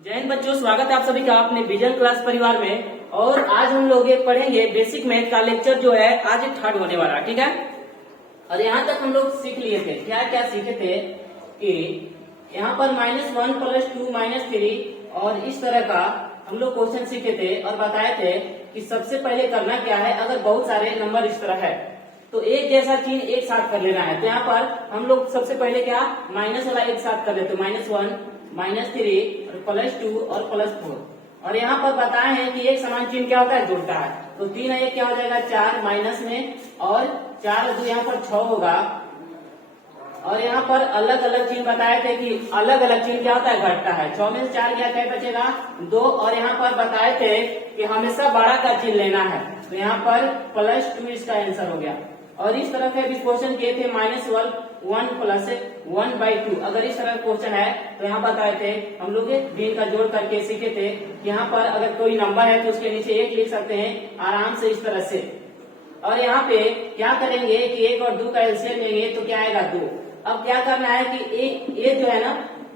जय हिंद बच्चों, स्वागत है आप सभी का अपने विजन क्लास परिवार में। और आज हम लोग एक पढ़ेंगे बेसिक मैथ का लेक्चर जो है आज थर्ड होने वाला, ठीक है। और यहाँ तक हम लोग सीख लिए थे, क्या क्या सीखे थे कि यहाँ पर -1 + 2 -3 और इस तरह का हम लोग क्वेश्चन सीखे थे और बताए थे कि सबसे पहले करना क्या है। अगर बहुत सारे नंबर इस तरह है तो एक जैसा चीज एक साथ कर लेना है। तो यहाँ पर हम लोग सबसे पहले क्या माइनस वाला एक साथ कर लेते, -1 -3 और +2 और +4। और यहाँ पर बताए हैं कि एक समान चिन्ह क्या होता है, जुड़ता है। तो 3 1 क्या हो जाएगा 4 माइनस में, और 4 2 यहाँ पर 6 होगा। और यहाँ पर अलग अलग चिन्ह बताए थे कि अलग अलग चिन्ह क्या होता है, घटता है। 6 में से 4 क्या बचेगा 2। और यहाँ पर बताए थे कि हमेशा बड़ा का चिन्ह लेना है। तो यहाँ पर +2 इसका आंसर हो गया। और इस तरह के भी क्वेश्चन किए थे -1 + 1/2। अगर इस तरह का क्वेश्चन है तो यहाँ बताए थे हम लोग दिन का जोड़ करके सीखे थे। यहाँ पर अगर कोई नंबर है तो उसके नीचे 1 लिख सकते हैं आराम से इस तरह से। और यहाँ पे क्या करेंगे कि 1 और 2 का एलसीएम लेंगे तो क्या आएगा 2। अब क्या करना है कि ये जो है ना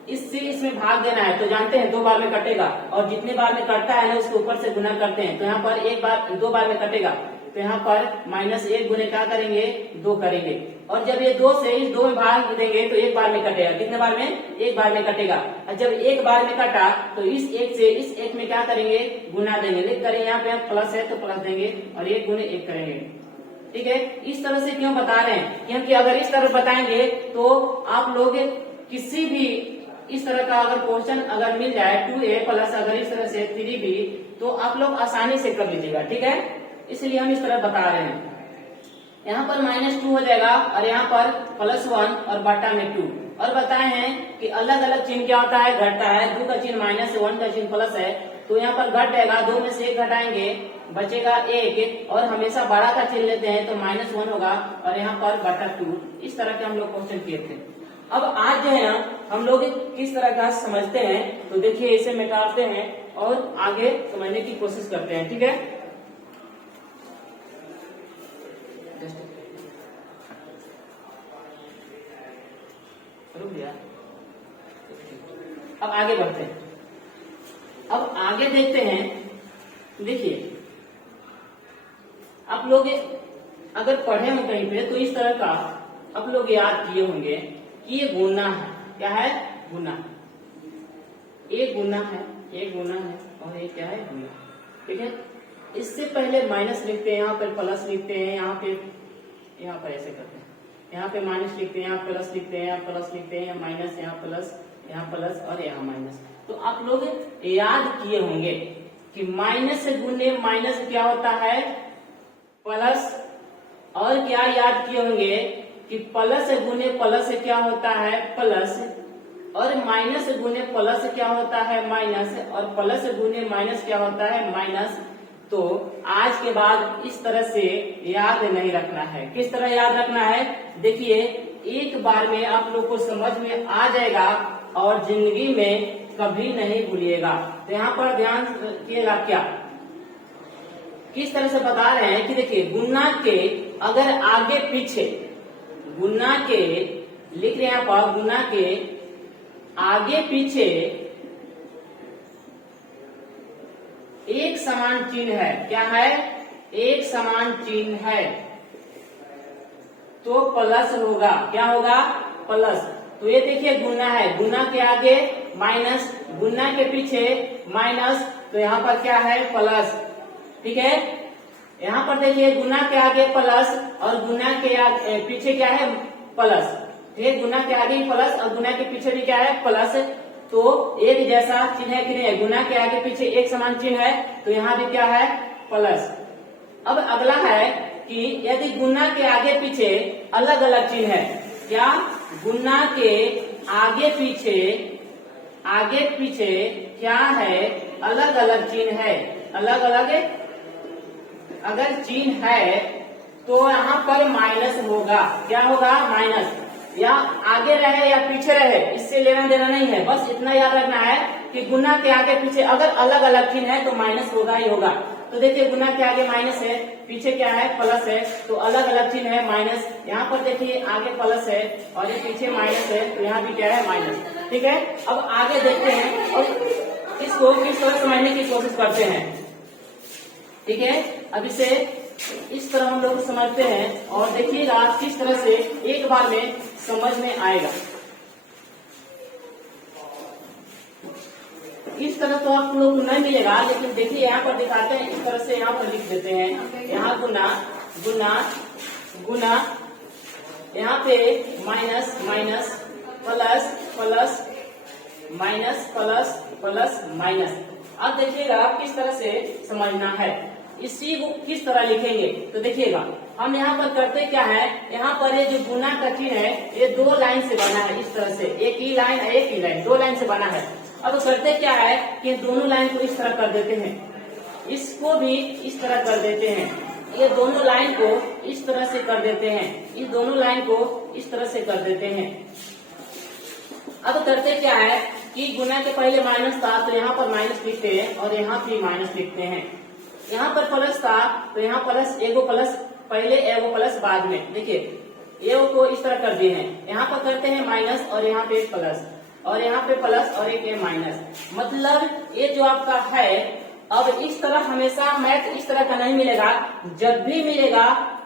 इससे इसमें भाग देना है। तो जानते हैं 2 बार में कटेगा, और जितने बार में कटता है ना उसके ऊपर से गुना करते हैं। तो यहाँ पर 2 बार में कटेगा, तो यहाँ पर -1 गुने क्या करेंगे 2 करेंगे। और जब ये 2 से इस 2 में भाग देंगे तो 1 बार में कटेगा। कितने बार में 1 बार में कटेगा। और जब 1 बार में कटा तो इस 1 से इस 1 में क्या करेंगे गुना देंगे। लिख करेंगे यहाँ पे प्लस है तो प्लस देंगे और 1 गुने 1 करेंगे, ठीक है। इस तरह से क्यों बता रहे हैं, क्योंकि अगर इस तरह बताएंगे तो आप लोग किसी भी इस तरह का अगर क्वेश्चन अगर मिल जाए 2a प्लस अगर इस तरह से 3b तो आप लोग आसानी से कर लीजिएगा, ठीक है। इसलिए हम इस तरह बता रहे हैं। यहाँ पर -2 हो जाएगा और यहाँ पर +1 और बटा में 2। और बताए हैं कि अलग अलग चिन्ह क्या होता है, घटता है। 2 का चिन्ह माइनस है, 1 का चिन्ह प्लस है, तो यहाँ पर घट जाएगा। 2 में से 1 घटाएंगे बचेगा 1, और हमेशा बड़ा का चिन्ह लेते हैं तो -1 होगा और यहाँ पर बटा 2। इस तरह के हम लोग क्वेश्चन किए थे। अब आज जो है ना हम लोग किस तरह का समझते हैं, तो देखिए इसे मिटाते हैं और आगे समझने की कोशिश करते हैं, ठीक है। अब आगे बढ़ते हैं। अब आगे देखते हैं। देखिए आप लोग अगर पढ़े हो कहीं पे तो इस तरह का आप लोग याद किए होंगे कि ये गुना है। क्या है, गुना। एक गुना है, एक गुना है और एक क्या है, गुना, ठीक है। इससे पहले माइनस लिखते हैं, यहाँ पर प्लस लिखते हैं, यहाँ पर ऐसे करते हैं। यहाँ पे माइनस लिखते हैं, यहाँ प्लस लिखते हैं, यहाँ प्लस लिखते हैं, माइनस, यहाँ प्लस और यहाँ माइनस। तो आप लोग याद किए होंगे कि माइनस गुने माइनस क्या होता है, प्लस। और क्या याद किए होंगे कि प्लस गुने प्लस क्या होता है, प्लस। और माइनस गुने प्लस क्या होता है, माइनस। और प्लस गुने माइनस क्या होता है, माइनस। तो आज के बाद इस तरह से याद नहीं रखना है। किस तरह याद रखना है, देखिए एक बार में आप लोग को समझ में आ जाएगा और जिंदगी में कभी नहीं भूलिएगा। तो यहाँ पर ध्यान दिएगा क्या, किस तरह से बता रहे हैं कि देखिए गुना के अगर आगे पीछे, गुना के लिख रहे हैं यहाँ पर, गुना के आगे पीछे एक समान चिन्ह है। क्या है, एक समान चिन्ह है तो प्लस होगा। क्या होगा, प्लस। तो ये देखिए गुना है, गुना के आगे माइनस, गुना के पीछे माइनस, तो यहाँ पर क्या है, प्लस, ठीक है। यहाँ पर देखिए गुना के आगे प्लस और गुना के आगे पीछे क्या है, प्लस, ठीक है। गुना के आगे प्लस और गुना के पीछे भी क्या है, प्लस। तो एक जैसा चिन्ह है कि नहीं है, गुना के आगे पीछे एक समान चिन्ह है तो यहाँ भी क्या है, प्लस। अब अगला है कि यदि गुना के आगे पीछे अलग अलग चिन्ह है, क्या, गुना के आगे पीछे क्या है, अलग अलग चिन्ह है। अलग अलग अगर चिन्ह है तो यहाँ पर माइनस होगा। क्या होगा, माइनस। या आगे रहे या पीछे रहे इससे लेना देना नहीं है, बस इतना याद रखना है कि गुना के आगे पीछे अगर अलग अलग चिन्ह है तो माइनस होगा ही होगा। तो देखिए गुना के आगे माइनस है, पीछे क्या है, प्लस है, तो अलग अलग चिन्ह है माइनस। यहाँ पर देखिए आगे प्लस है और ये पीछे माइनस है, तो यहाँ भी क्या है, माइनस, ठीक है। अब आगे देखते हैं और इसको किस तरह समझने की कोशिश करते हैं। ठीक है, अब इसे इस तरह हम लोग समझते हैं और देखिएगा किस तरह से एक बार में समझ में आएगा। इस तरह तो आप लोग को नहीं मिलेगा, लेकिन देखिए यहाँ पर दिखाते हैं, इस तरह से यहाँ पर लिख देते हैं। यहाँ गुना गुना गुना, यहाँ पे minus minus plus plus minus plus plus minus. अब देखिएगा किस तरह से समझना है, इसी को किस तरह लिखेंगे। तो देखिएगा हम यहाँ पर करते क्या है, यहाँ पर ये जो गुना का चिन्ह है ये दो लाइन से बना है, इस तरह से एक ही लाइन एक ही लाइन, दो लाइन से बना है। अब करते क्या है कि दोनों लाइन को इस तरह कर देते हैं, इसको भी इस तरह कर देते हैं, ये दोनों लाइन को इस तरह से कर देते हैं, इस दोनों लाइन को इस तरह से कर देते हैं। अब करते क्या है कि गुना के पहले माइनस था तो यहाँ पर माइनस लिखते हैं और यहाँ भी माइनस लिखते हैं। यहाँ पर प्लस था तो यहाँ प्लस, एगो प्लस पहले एगो प्लस बाद में। देखिए ये को इस तरह कर दिए हैं, यहाँ पर करते हैं माइनस और यहाँ पे प्लस और यहाँ पे प्लस और एक माइनस। मतलब ये जो आपका है, अब इस तरह हमेशा मैथ इस तरह का नहीं मिलेगा, जब भी मिलेगा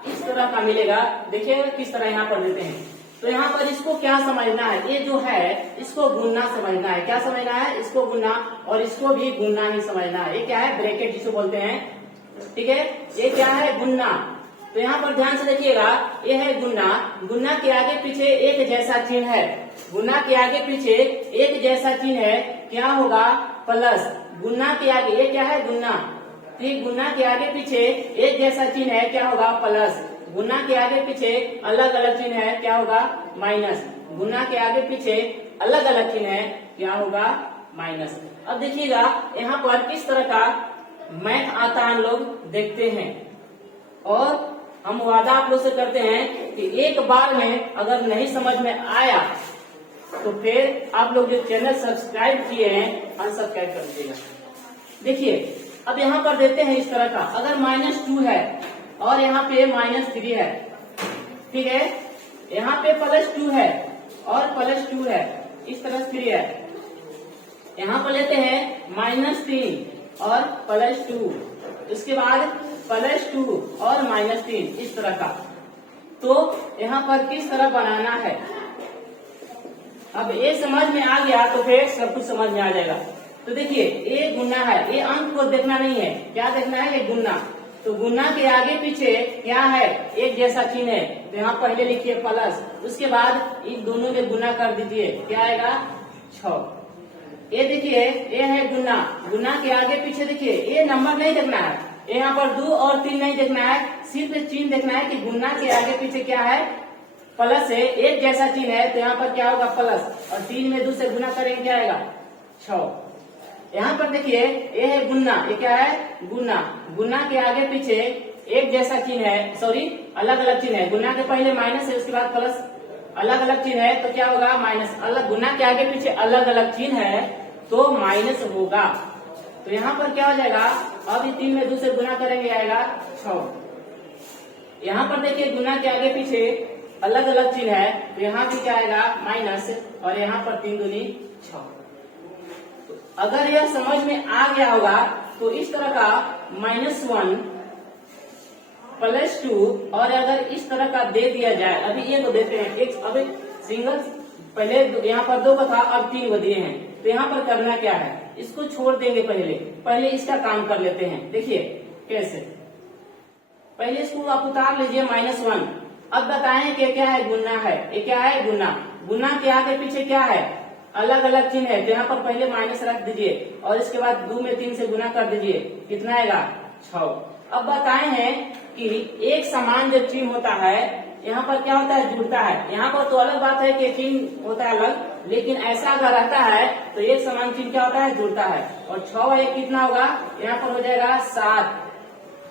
इस तरह का मिलेगा। देखिए किस तरह यहाँ पर देते हैं। तो यहाँ पर इसको क्या समझना है, ये जो है इसको गुणना समझना है। क्या समझना है, इसको गुणना और इसको भी गुणना ही समझना है। ये क्या है, ब्रैकेट जिसे बोलते हैं। ठीक है, ये क्या है, गुणना। तो यहाँ पर ध्यान से देखिएगा, ये है गुणना। गुणना के आगे पीछे एक जैसा चिन्ह है, गुणा के आगे पीछे एक जैसा चिन्ह है, क्या होगा, प्लस। गुणा के आगे ये क्या है, गुणा। ठीक, गुणा के आगे पीछे एक जैसा चिन्ह है, क्या होगा, प्लस। गुणा के आगे पीछे अलग अलग चिन्ह है, क्या होगा, माइनस। गुणा के आगे पीछे अलग अलग चिन्ह है, क्या होगा, माइनस। अब देखिएगा यहाँ पर किस तरह का मैथ आता है, हम लोग देखते हैं और हम वादा आप लोग से करते हैं कि एक बार में अगर नहीं समझ में आया तो फिर आप लोग जो चैनल सब्सक्राइब किए हैं अनसब्सक्राइब कर दीजिएगा। देखिए अब यहाँ पर देते हैं इस तरह का, अगर -2 है और यहाँ पे -3 है, ठीक है, यहाँ पे +2 है और +2 है, इस तरह 3 है। यहाँ पर लेते हैं -3 और +2, इसके बाद +2 और -3, इस तरह का। तो यहाँ पर किस तरह बनाना है, अब ये समझ में आ गया तो फिर सब कुछ समझ में आ जाएगा। तो देखिए ये गुणा है, ये अंक को देखना नहीं है, क्या देखना है, ये गुणा। तो गुणा के आगे पीछे क्या है, एक जैसा चिन्ह है, तो यहाँ पहले लिखिए प्लस, उसके बाद इन दोनों के गुणा कर दीजिए, क्या आएगा, 6। ये देखिए ये है गुणा, गुणा के आगे पीछे देखिए ये नंबर नहीं देखना है, यहाँ पर 2 और 3 नहीं देखना है, सिर्फ चिन्ह देखना है कि गुणा के आगे पीछे क्या है, प्लस है, एक जैसा चिन्ह है, तो यहाँ पर क्या होगा, प्लस, और 3 में 2 से गुना करेंगे, क्या आएगा, 6। यहाँ पर देखिए ये है गुणा, ये क्या है, गुणा। गुणा के आगे पीछे एक जैसा चिन्ह है, सॉरी अलग अलग चिन्ह है, गुणा के पहले माइनस है, उसके बाद प्लस, अलग अलग चिन्ह है तो क्या होगा, माइनस। अलग गुणा के आगे पीछे अलग अलग चिन्ह है तो माइनस होगा। तो यहाँ पर क्या हो जाएगा, अब ये 3 में 2 से गुना करेंगे, आएगा 6। यहाँ पर देखिए गुणा के आगे पीछे अलग अलग चिन्ह है, तो यहाँ भी क्या आएगा, माइनस, और यहाँ पर 3 दूनी 6। अगर यह समझ में आ गया होगा तो इस तरह का -1 +2 और अगर इस तरह का दे दिया जाए, अभी ये तो देते हैं एक, अभी सिंगल पहले यहाँ पर 2 का था, अब 3 को दिए हैं, तो यहाँ पर करना क्या है, इसको छोड़ देंगे, पहले इसका काम कर लेते हैं। देखिए कैसे, पहले इसको आप उतार लीजिए -1। अब बताएं कि क्या है, गुणा है, ये क्या है, गुणा। गुणा के आगे पीछे क्या है, अलग अलग चिन्ह है, तो यहाँ पर पहले माइनस रख दीजिए और इसके बाद 2 में 3 से गुना कर दीजिए, कितना आएगा, 6। अब बताए हैं कि एक समान जो चिन्ह होता है यहाँ पर क्या होता है, जुड़ता है। यहाँ पर तो अलग बात है कि चिन्ह होता है अलग, लेकिन ऐसा अगर रहता है तो एक समान चिन्ह क्या होता है, जुड़ता है। और 6 1 कितना होगा, यहाँ पर हो जाएगा 7।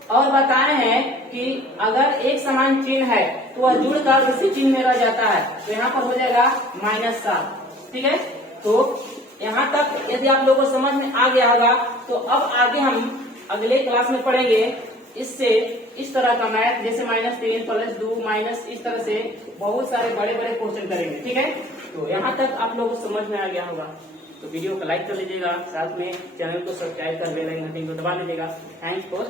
और बताए हैं कि अगर एक समान चिन्ह है तो वह जुड़कर उसी चिन्ह में रह जाता है, तो यहाँ पर हो जाएगा -7। ठीक है, तो यहाँ तक यदि आप लोगों को समझ में आ गया होगा तो अब आगे हम अगले क्लास में पढ़ेंगे इससे इस तरह का मैथ, जैसे -3 +2 माइनस, इस तरह से बहुत सारे बड़े बड़े क्वेश्चन करेंगे। ठीक है, तो यहाँ तक आप लोगों को समझ में आ गया होगा। तो वीडियो को लाइक कर लीजिएगा, साथ में चैनल को सब्सक्राइब कर बेल आइकन घंटी को दबा लीजिएगा। Thanks for